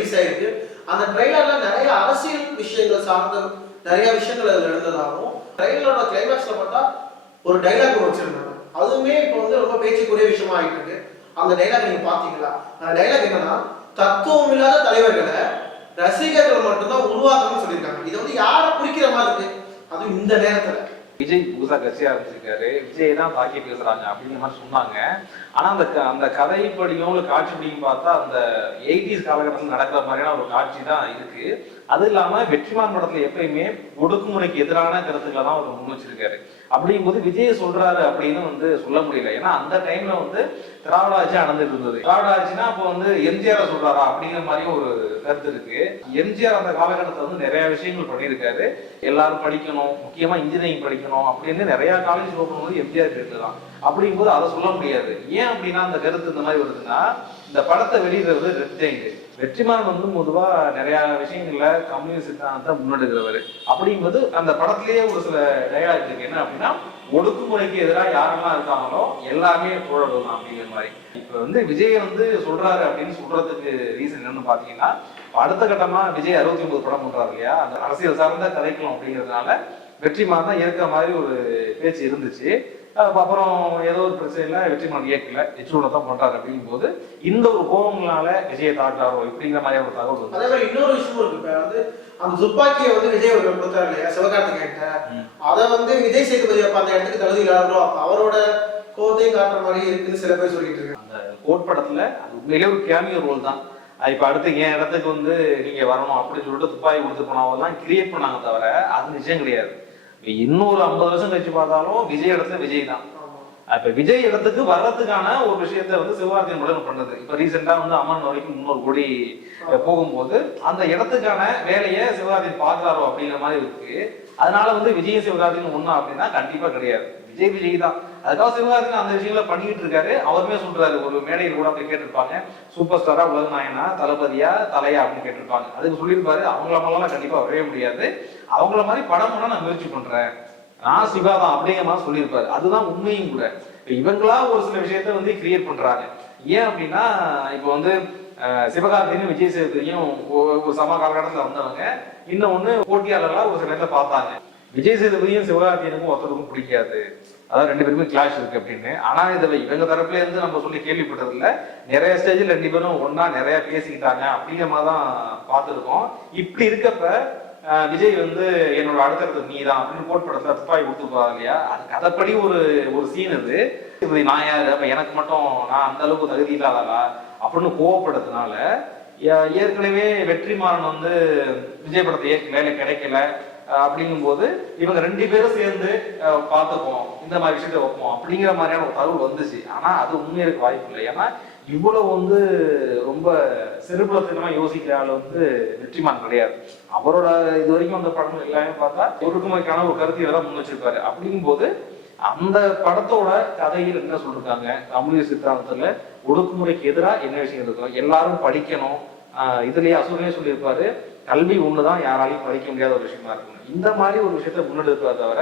Release ஆயிருக்கு. அந்த ட்ரெய்லர்ல நிறைய அரசியல் விஷயங்கள் சார்ந்த நிறைய விஷயங்கள் அதில் எழுந்ததாகவும் ட்ரெய்லரோட கிளைமேக்ஸ்ல பார்த்தா ஒரு டைலாக் வச்சிருந்தாங்க. அதுவுமே இப்போ வந்து ரொம்ப பேச்சுக்குரிய விஷயமா ஆயிட்டு இருக்கு அந்த டைலாக் நீங்க பாத்தீங்களா அந்த டைலாக் என்னன்னா தத்துவம் இல்லாத தலைவர்களை ரசிகர்கள் மட்டும்தான் உருவாக்கணும்னு சொல்லியிருக்காங்க. இது வந்து யாரை குறிக்கிற மாதிரி இருக்கு? அதுவும் இந்த நேரத்துல. விஜய் புதுசா கட்சி ஆரம்பிச்சிருக்காரு. விஜய் தான் தாக்கி பேசுறாங்க அப்படின்ற மாதிரி சொன்னாங்க. ஆனா அந்த க- அந்த கதைப்படியும் இல்ல காட்சிப்படியும் பார்த்தா அந்த எயிட்டிஸ் காலகட்டத்தில் நடக்கிற மாதிரியான ஒரு காட்சி தான் இருக்கு. அது இல்லாம வெற்றிமான் படத்துல எப்பயுமே ஒடுக்குமுறைக்கு எதிரான கருத்துக்களை தான் அவர் முன் வச்சிருக்காரு. அப்படிங்கும்போது விஜய் சொல்றாரு அப்படின்னு வந்து சொல்ல முடியல. ஏன்னா அந்த டைம்ல வந்து திராவிட ஆட்சி நடந்துட்டு இருந்தது. திராவிட ஆட்சினா அப்போ வந்து எம்ஜிஆர் சொல்றாரா அப்படிங்கிற மாதிரி ஒரு கருத்து இருக்கு. எம்ஜிஆர் அந்த காலகட்டத்தில் வந்து நிறைய விஷயங்கள் பண்ணியிருக்காரு. எல்லாரும் படிக்கணும் முக்கியமா இன்ஜினியரிங் படிக்கணும் அப்படின்னு நிறைய காலேஜ் ஓப்பன் வந்து எம்ஜிஆர் கருத்து தான். அப்படிங்கும்போது அதை சொல்ல முடியாது. ஏன் அப்படின்னா அந்த கருத்து இந்த மாதிரி வருதுன்னா இந்த படத்தை வெளியிடுறது ரெட் ஜெயிண்ட் வெற்றிமாறன் வந்து பொதுவா நிறைய விஷயங்கள்ல கம்யூனிஸ்ட் சித்தாந்தத்தை முன்னெடுக்கிறவர். அப்படிங்கும்போது அந்த படத்திலேயே ஒரு சில டயலாக் இருக்கு. என்ன அப்படின்னா ஒடுக்குமுறைக்கு எதிராக யாரெல்லாம் இருக்காங்களோ எல்லாமே தோழர்கள் அப்படிங்கிற மாதிரி. இப்ப வந்து விஜய் வந்து சொல்றாரு அப்படின்னு சொல்றதுக்கு ரீசன் என்னன்னு பாத்தீங்கன்னா அடுத்த கட்டமா விஜய் அறுபத்தி ஒன்பது படம் பண்றாரு இல்லையா? அந்த அரசியல் சார்ந்த கதைக்கலாம் அப்படிங்கிறதுனால வெற்றிமாறன் தான் ஏற்கிற மாதிரி ஒரு பேச்சு இருந்துச்சு. அப்புறம் ஏதோ ஒரு பிரச்சனையில வெற்றிமாறன் ஏற்கல எச்சூட தான் பண்றாரு அப்படிங்கும்போது இந்த ஒரு கோபங்களால விஜயை தாக்குறாரோ இப்படிங்கிற மாதிரி ஒரு தகவல் வந்து அதே மாதிரி இன்னொரு விஷயமும் இருக்கு. இப்ப வந்து அந்த துப்பாக்கியை வந்து விஜய் அவர்கள் கொடுத்தாரு இல்லையா? சிவகார்த்திகேயன்ட்ட ம். அதை வந்து விஜய் சேதுபதி அப்ப அந்த இடத்துக்கு தகுதி இல்லாதோ அப்ப அவரோட கோபத்தையும் காட்டுற மாதிரி இருக்குன்னு சில பேர் சொல்லிட்டு இருக்காங்க. அந்த கோட் படத்துல அது உண்மையிலே ஒரு கேமியோ ரோல் தான். இப்ப அடுத்து என் இடத்துக்கு வந்து நீங்க வரணும் அப்படின்னு சொல்லிட்டு துப்பாக்கி கொடுத்து போனவங்கலாம் கிரியேட் பண்ணாங்க தவிர அது நிஜம் கிடையாது. இன்னொரு ஐம்பது வருஷம் கழிச்சு பார்த்தாலும் விஜய் இடத்துல விஜய் தான். இப்ப விஜய் இடத்துக்கு வர்றதுக்கான ஒரு விஷயத்த வந்து சிவகார்த்திகேயன் உடனே பண்ணது. இப்ப ரீசெண்டா வந்து அம்மன் வரைக்கும் முன்னூறு கோடி போகும்போது அந்த இடத்துக்கான வேலையை சிவகார்த்திகேயன் பாக்குறாரோ அப்படிங்கிற மாதிரி இருக்கு. அதனால வந்து விஜய் சிவகார்த்திகேயன் ஒண்ணா அப்படின்னா கண்டிப்பா கிடையாது. விஜய் விஜய் தான். அதுக்காக சிவகார்த்திகேயன் அந்த விஷயங்களை பண்ணிட்டு இருக்காரு. அவருமே சொல்றாரு ஒரு மேடையில் கூட போய் கேட்டிருப்பாங்க. சூப்பர் ஸ்டாரா உலக நாயனா தளபதியா தலையா அப்படின்னு கேட்டிருப்பாங்க. அதுக்கு சொல்லியிருப்பாரு அவங்கள மாதிரிலாம் கண்டிப்பா வரவே முடியாது. அவங்கள மாதிரி படம் பண்ண நான் முயற்சி பண்றேன். நான் சிவா தான் அப்படிங்கிற மாதிரி சொல்லியிருப்பாரு. அதுதான் உண்மையும் கூட. இவங்களா ஒரு சில விஷயத்த வந்து கிரியேட் பண்றாங்க. ஏன் அப்படின்னா இப்போ வந்து அஹ், விஜய் சேதுபதியும் ஒரு சம காலகட்டத்தில் வந்தவங்க. இன்னொன்னு போட்டியாளர்களா ஒரு சில நேரத்தில் பார்த்தாங்க. விஜய் சேதுபதியும் சிவகார்த்தியனுக்கும் ஒருத்தருக்கும் பிடிக்காது. அதாவது ரெண்டு பேருமே கிளாஷ் இருக்கு அப்படின்னு. ஆனா இதை இவங்க தரப்புல இருந்து நம்ம சொல்லி கேள்விப்பட்டது நிறைய ஸ்டேஜ்ல ரெண்டு பேரும் ஒன்னா நிறைய பேசிக்கிட்டாங்க அப்படிங்கிற மாதிரி தான் பார்த்துருக்கோம். இப்படி இருக்கப்ப விஜய் வந்து என்னோட அடுத்தடுத்து நீ தான் அப்படின்னு கோட் படத்துல துப்பாக்கி கொடுத்து இல்லையா? அது கதைப்படி ஒரு ஒரு சீன் அது. இப்படி நான் யாரு? அப்ப எனக்கு மட்டும் நான் அந்த அளவுக்கு தகுதி இல்லாதவா அப்படின்னு கோவப்படுறதுனால ஏற்கனவே வெற்றிமாறன் வந்து விஜய் படத்தை ஏற்க வேலை கிடைக்கல. அப்படிங்கும்போது இவங்க ரெண்டு பேரும் சேர்ந்து பார்த்துப்போம். இந்த மாதிரி விஷயத்த வைப்போம். அப்படிங்கிற மாதிரியான ஒரு தகவல் வந்துச்சு. ஆனா அது உண்மையிற்கு வாய்ப்பு இல்லை. ஏன்னா இவ்வளவு வந்து ரொம்ப சிறுபுலத்தனமா யோசிக்கிற ஆள் வந்து வெற்றிமான் கிடையாது. அவரோட இது வரைக்கும் அந்த படம் எல்லாமே பார்த்தா ஒருக்குமைக்கான ஒரு கருத்தியை தான் முன் வச்சிருப்பாரு. அப்படிங்கும்போது அந்த படத்தோட கதையில் என்ன சொல்லிருக்காங்க? தமிழ் சித்தாந்தத்துல ஒடுக்குமுறைக்கு எதிராக என்ன விஷயம் இருக்கும் எல்லாரும் படிக்கணும். இதுலயே அசூரனே சொல்லியிருப்பாரு. கல்வி ஒண்ணுதான் யாராலையும் படிக்க முடியாத ஒரு விஷயமா இருக்கும் இந்த மாதிரி ஒரு விஷயத்த முன்னெடுக்கிறத தவிர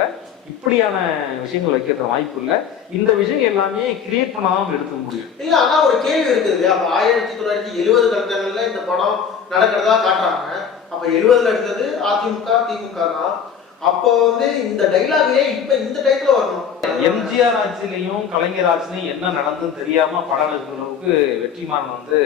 இப்படியான விஷயங்கள் வைக்கிற வாய்ப்பு இல்லை. இந்த விஷயம் எல்லாமே கிரியேட் பண்ணாம எடுக்க முடியும். இல்ல ஆனா ஒரு கேள்வி இருக்குது இல்லையா? அப்ப ஆயிரத்தி தொள்ளாயிரத்தி எழுபது கட்டங்கள்ல இந்த படம் நடக்கிறதா காட்டுறாங்க. அப்ப எழுபதுல எடுத்தது அதிமுக திமுக தான். அப்போ வந்து இந்த டைலாகே இப்ப இந்த டைத்துல வரணும்? எம்ஜிஆர் ஆட்சியிலையும் கலைஞர் ஆட்சியிலையும் என்ன நடந்ததுன்னு தெரியாம படம் எடுக்கிற அளவுக்கு வெற்றிமாறன் வந்து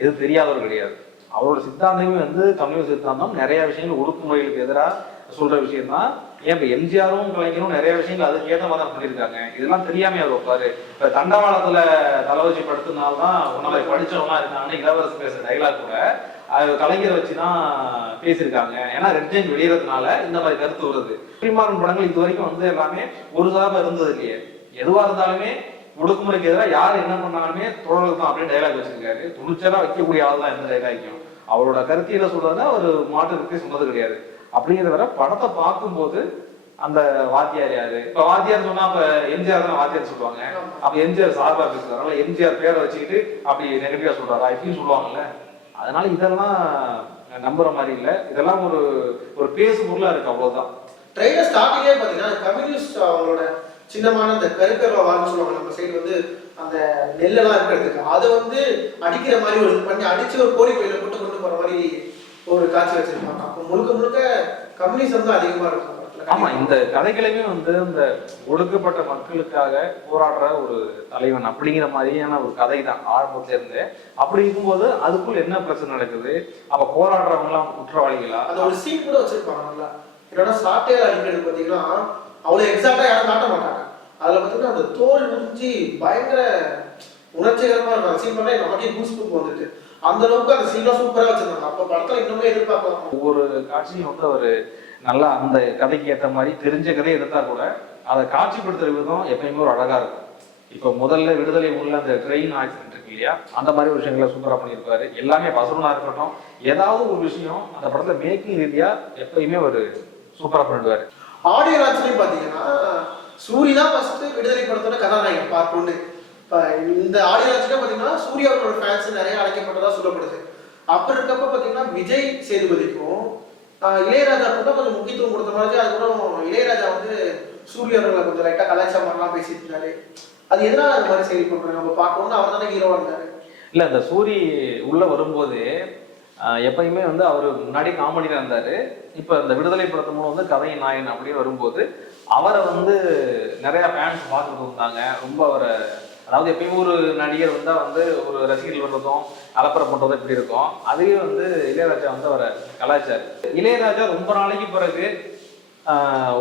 எது தெரியாதவர் கிடையாது. அவரோட சித்தாந்தமே வந்து கம்யூனிஸ்ட் சித்தாந்தம். நிறைய விஷயங்கள் ஒடுக்குமுறைகளுக்கு எதிராக சொல்ற விஷயம் தான் ஏன் இப்ப எம்ஜிஆரும் கலைஞரும் நிறைய விஷயங்கள் அதுக்கு ஏற்ற மாதிரி தான் பண்ணியிருக்காங்க. இதெல்லாம் தெரியாம அவர் வைப்பாரு. இப்ப தண்டவாளத்துல தலைவச்சு படுத்தினால்தான் உன்னால படிச்சவங்க இருக்காங்கன்னு இளவரசு பேசுற டைலாக் கூட அது கலைஞரை வச்சுதான் பேசியிருக்காங்க. ஏன்னா ரெட்ஜன் வெளியறதுனால இந்த மாதிரி கருத்து வருது. பிரிமாறன் படங்கள் இது வரைக்கும் வந்து எல்லாமே ஒரு சார்பா இருந்தது இல்லையே. எதுவா இருந்தாலுமே ஒடுக்குமுறைக்கு எதிராக யார் என்ன பண்ணாலுமே தொடர்கள் தான் அப்படின்னு டைலாக் வச்சிருக்காரு. துணிச்சலா வைக்கக்கூடிய ஆள் தான் எந்த டைலாக்கும் அவரோட கருத்தியில சொல்றதுனா ஒரு மாற்று இருக்கு சொன்னது கிடையாது. அப்படிங்கிறத விட படத்தை பார்க்கும்போது அந்த வாத்தியார் யாரு? இப்ப வாத்தியார் சொன்னா அப்ப எம்ஜிஆர் தான் வாத்தியார் சொல்லுவாங்க. அப்ப எம்ஜிஆர் சார்பா பேசுறாங்களா எம்ஜிஆர் பேரை வச்சுக்கிட்டு அப்படி நெகட்டிவா சொல்றாரா. இப்படின்னு சொல்லுவாங்கல்ல. அதனால இதெல்லாம் நம்புற மாதிரி இல்ல. இதெல்லாம் ஒரு ஒரு பேசு பொருளா இருக்கு அவ்வளவுதான். ட்ரெயினர் ஸ்டார்டிங்கே பாத்தீங்கன்னா கம்யூனிஸ்ட் அவங்களோட சின்னமான அந்த கருக்கருவா வாங்க சொல்லுவாங்க. நம்ம சைடு வந்து அந்த நெல்லெல்லாம் இருக்கிறதுக்கு அதை வந்து அடிக்கிற மாதிரி ஒரு பண்ணி அடிச்சு ஒரு கோடி கோயில போட்டு போற மாதிரி ஒரு காட்சி வச்சிருப்பாங்க. அப்போ முழுக்க முழுக்க கம்யூனிசம் தான் அதிகமா இருக்கும். ஆமா இந்த கதைகளுமே வந்து இந்த ஒடுக்கப்பட்ட மக்களுக்காக போராடுற ஒரு தலைவன் அப்படிங்கிற மாதிரியான ஒரு கதை தான் ஆரம்பத்துல இருந்து. அப்படி இருக்கும்போது அதுக்குள்ள என்ன பிரச்சனை நடக்குது? அப்ப போராடுறவங்க எல்லாம் குற்றவாளிகளா? அந்த ஒரு சீன் கூட வச்சிருப்பாங்க நல்லா. என்னன்னா சாட்டையால் அடிக்கிறது பார்த்தீங்கன்னா அவ்வளோ எக்ஸாக்டா யாரும் காட்ட மாட்டாங்க. அதுல பார்த்தீங்கன்னா அந்த தோல் உறிஞ்சி பயங்கர உணர்ச்சிகரமா இருக்கும். சீன் பண்ணா நமக்கே கூஸ் வந்துட்டு அந்த அளவுக்கு அந்த சீன்லாம் சூப்பரா வச்சிருந்தாங்க. அப்போ படத்துல இன்னுமே எதிர்பார்க்கலாம். ஒவ்வொரு காட்சியும் வந்து அவர் நல்லா அந்த கதைக்கு ஏற்ற மாதிரி தெரிஞ்ச கதையை எடுத்தா கூட அதை காட்சிப்படுத்துற விதம் எப்பயுமே ஒரு அழகா இருக்கும். இப்போ முதல்ல விடுதலை உள்ள அந்த ட்ரெயின் ஆக்சிடென்ட் இருக்கு இல்லையா? அந்த மாதிரி விஷயங்களை சூப்பரா பண்ணியிருப்பாரு. எல்லாமே பசுரனா இருக்கட்டும். ஏதாவது ஒரு விஷயம் அந்த படத்துல மேக்கிங் ரீதியா எப்பயுமே ஒரு சூப்பரா பண்ணிடுவாரு. ஆடியோ லான்ச்லயும் பாத்தீங்கன்னா சூரி தான் ஃபர்ஸ்ட் விடுதலை படத்தோட கதாநாயகன் பார்ட் ஒன்று இப்போ இந்த ஆடியோ லான்ச்ல பாத்தீங்கன்னா மேட்ச் நிறைய அழைக்கப்பட்டதா சொல்லப்படுது. அப்புறம் இருக்கப்ப பாத்தீங்கன்னா விஜய் சேதுபதிக்கும் இளையராஜா கூட கொஞ்சம் முக்கியத்துவம் கொடுத்த மாதிரி அதுக்கப்புறம் இளையராஜா வந்து சூர்யா அவர்களை கொஞ்சம் லைட்டா கலாச்சார மாதிரிலாம் பேசிட்டு இருந்தாரு. அது எதனால அந்த மாதிரி செயல் பண்றாங்க நம்ம பார்க்கணும்னு அவர் தானே ஹீரோவா இருந்தாரு. இல்ல அந்த சூரி உள்ள வரும்போது எப்பயுமே வந்து அவர் முன்னாடி காமெடியில் இருந்தாரு. இப்ப இந்த விடுதலை படத்து மூலம் வந்து கதை நாயன் அப்படின்னு வரும்போது அவரை வந்து நிறைய ஃபேன்ஸ் பார்த்துட்டு இருந்தாங்க ரொம்ப அவரை அதாவது எப்பயும் ஒரு நடிகர் வந்தா வந்து ஒரு ரசிகர்கள் வர்றதும் அலப்பறை பண்றதும் இப்படி இருக்கும்? அதுவே வந்து இளையராஜா வந்து அவரை கலாச்சார் இளையராஜா ரொம்ப நாளைக்கு பிறகு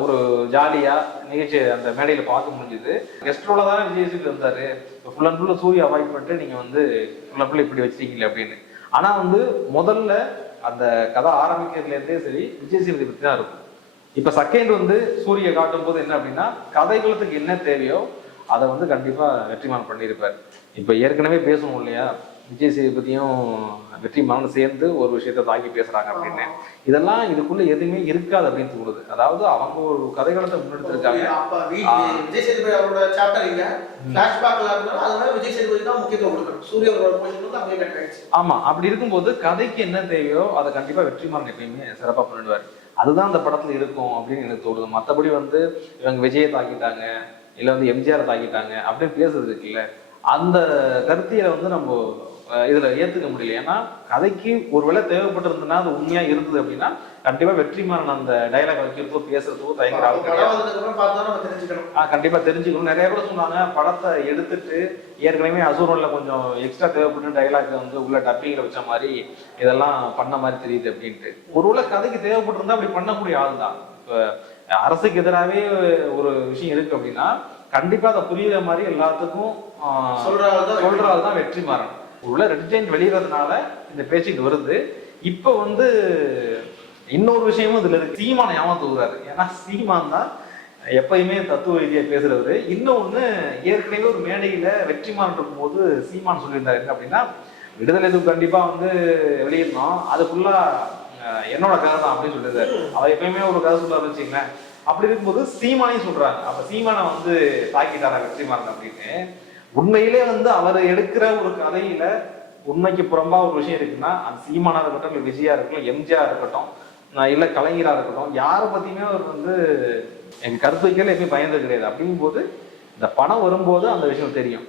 ஒரு ஜாலியா நிகழ்ச்சி அந்த மேடையில பார்க்க முடிஞ்சுது. கெஸ்ட் ரோல தான் விஜய் சேதுபதி இருந்தாரு ஃபுல் அண்ட் ஃபுல்லாக சூரிய அவாய்ட் பண்ணிட்டு நீங்க வந்து ஃபுல் அண்ட் ஃபுல் இப்படி வச்சிருக்கீங்களே அப்படின்னு. ஆனா வந்து முதல்ல அந்த கதை ஆரம்பிக்கிறதுல இருந்தே சரி விஜய் சேதுபதி பத்தி தான் இருக்கும். இப்ப செகண்ட் வந்து சூரிய காட்டும் போது என்ன அப்படின்னா கதைகளுக்கு என்ன தேவையோ அதை வந்து கண்டிப்பா வெற்றிமாறன் பண்ணியிருப்பார். இப்ப ஏற்கனவே பேசணும் இல்லையா? விஜய் சேதுபதியும் வெற்றிமாறன் சேர்ந்து ஒரு விஷயத்தை தாக்கி பேசுறாங்க அப்படின்னு. இதெல்லாம் இதுக்குள்ள எதுவுமே இருக்காது அப்படின்னு தோணுது. அதாவது அவங்க ஒரு கதைகளத்தை முன்னெடுத்திருக்காங்க. விஜய் சேதுபதி அவரோட சாப்டர் இருந்தாலும் அதனால விஜய் சேதுபதி தான் முக்கியத்துவம் கொடுக்கணும். சூர்யா அவரோட பொசிஷன் வந்து அங்கேயே கட் ஆயிடுச்சு. ஆமா அப்படி இருக்கும்போது கதைக்கு என்ன தேவையோ அதை கண்டிப்பா வெற்றிமாறன் எப்பயுமே சிறப்பா பண்ணிடுவார். அதுதான் அந்த படத்துல இருக்கும் அப்படின்னு எனக்கு தோணுது. மத்தபடி வந்து இவங்க விஜயை தாக்கிட்டாங்க. இல்ல வந்து எம்ஜிஆர் தாக்கிட்டாங்க அப்படின்னு பேசுறது இருக்குல்ல அந்த கருத்தியலை வந்து நம்ம இதுல ஏத்துக்க முடியல. ஏன்னா கதைக்கு ஒருவேளை தேவைப்பட்டிருந்ததுன்னா அது உண்மையா இருந்தது அப்படின்னா கண்டிப்பா வெற்றிமாறன் அந்த டைலாக் வைக்கிறதோ பேசுறதோ தயங்குற ஆள் அப்ப கிடையாது. படம் வந்ததுக்கு அப்புறம் பார்த்தா நம்ம தெரிஞ்சுக்கணும். ஆ கண்டிப்பா தெரிஞ்சுக்கணும். நிறைய கூட சொன்னாங்க படத்தை எடுத்துட்டு ஏற்கனவே அசூரன்ல கொஞ்சம் எக்ஸ்ட்ரா தேவைப்பட்டு டைலாக் வந்து உள்ள டப்பிங்ல வச்ச மாதிரி இதெல்லாம் பண்ண மாதிரி தெரியுது அப்படின்ட்டு. ஒருவேளை கதைக்கு தேவைப்பட்டிருந்தா அப்படி பண்ணக்கூடிய ஆள் தான். இப்ப அரசுக்கு எதிராகவே ஒரு விஷயம் இருக்கு அப்படின்னா கண்டிப்பா அதை புரியுற மாதிரி எல்லாத்துக்கும் ஆ, சொல்றாதான் சொல்ற ஆள் தான் வெற்றி மாறன் உள்ள ரெட் ஜெயின்ட் வெளியிறதுனால இந்த பேச்சுக்கு வருது. இப்ப வந்து இன்னொரு விஷயமும் இதுல இருக்கு. சீமான ஏமாத்துறாரு ஏன்னா சீமான் தான் எப்பயுமே தத்துவ ரீதியா பேசுறவரு. இன்னொன்னு ஏற்கனவே ஒரு மேடையில வெற்றிமாறன் இருக்கும்போது சீமான் சொல்லியிருந்தாரு. என்ன அப்படின்னா விடுதலை எதுவும் கண்டிப்பா வந்து வெளியிடணும் அது ஃபுல்லா என்னோட கதை தான் அப்படின்னு சொல்லியிருந்தாரு அவர் எப்பயுமே ஒரு கதை சொல்ல வச்சுங்களேன் அப்படி இருக்கும்போது சீமானையும் சொல்றாங்க. அப்ப சீமானை வந்து தாக்கிட்டாரா வெற்றிமாறன் அப்படின்னு. உண்மையிலே வந்து அவர் எடுக்கிற ஒரு கதையில உண்மைக்கு புறம்பா ஒரு விஷயம் இருக்குன்னா அந்த சீமானா இருக்கட்டும் இல்ல விஜயா இருக்கட்டும் எம்ஜிஆர் இருக்கட்டும் இல்ல கலைஞரா இருக்கட்டும் யாரை பத்தியுமே அவர் வந்து எங்க கருத்து வைக்கல எப்பயும் பயந்தது கிடையாது. அப்படிங்கும்போது இந்த பணம் வரும்போது அந்த விஷயம் தெரியும்.